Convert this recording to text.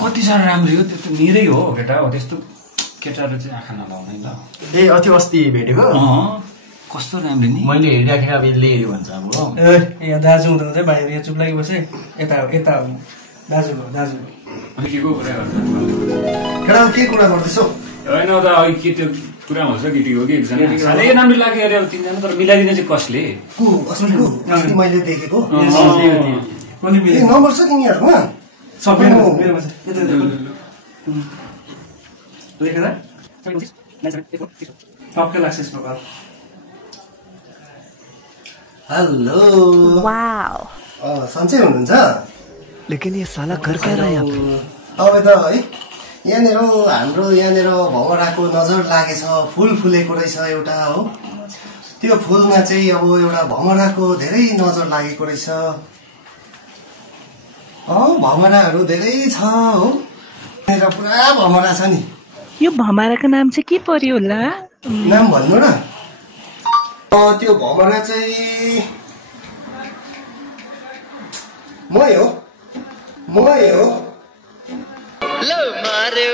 कति साह्रो राम्रो हो त्यो त मेरै हो केटा हो त्यस्तो केटाहरु चाहिँ आँखा नलाउने ल ए अति अस्ति भेटेको कस्तो राम्रो नि मैले हेरिराखेर अब यसले हेऱ्यो भन्छ अब हो ए दाजु हुँदा चाहिँ बाहिर यहाँ चुप लागि बसे यता यता दाजु दाजु अनि के को कुरा गर्छ केटा के कुरा गर्दैछौ हैन त अघि के त्यो कुरा हुन्छ केटीको कि एकजना साह्रै राम्रो लाग्यो अरे अब तिनजना तर मिलाइदिने चाहिँ कसले को अस्मिको अस्ति मैले देखेको कसले मिले नम्बर छ तिनीहरुमा सब मेरोमा छ यता लेखेर टक्कै लाग्छ यसमा कल हेलो वाओ सन्चै हुनुहुन्छ लेकिन ये साला कर क्या रहा है यहाँ तपाईँ त है यहाँनिर हाम्रो यहाँनिर भमराको नजर लागेछ फुल फुलेको रहेछ एउटा हो त्यो फुलमा चाहिँ अब एउटा भमराको धेरै नजर लागेको रहेछ भमराहरू धेरै छ हो यहाँनिर पुरा भमरा छ नि यो भमराको नाम चाहिँ के पर्यो होला नाम भन्नु न त्यो भमरा चाहिँ मै हो लो मार्यो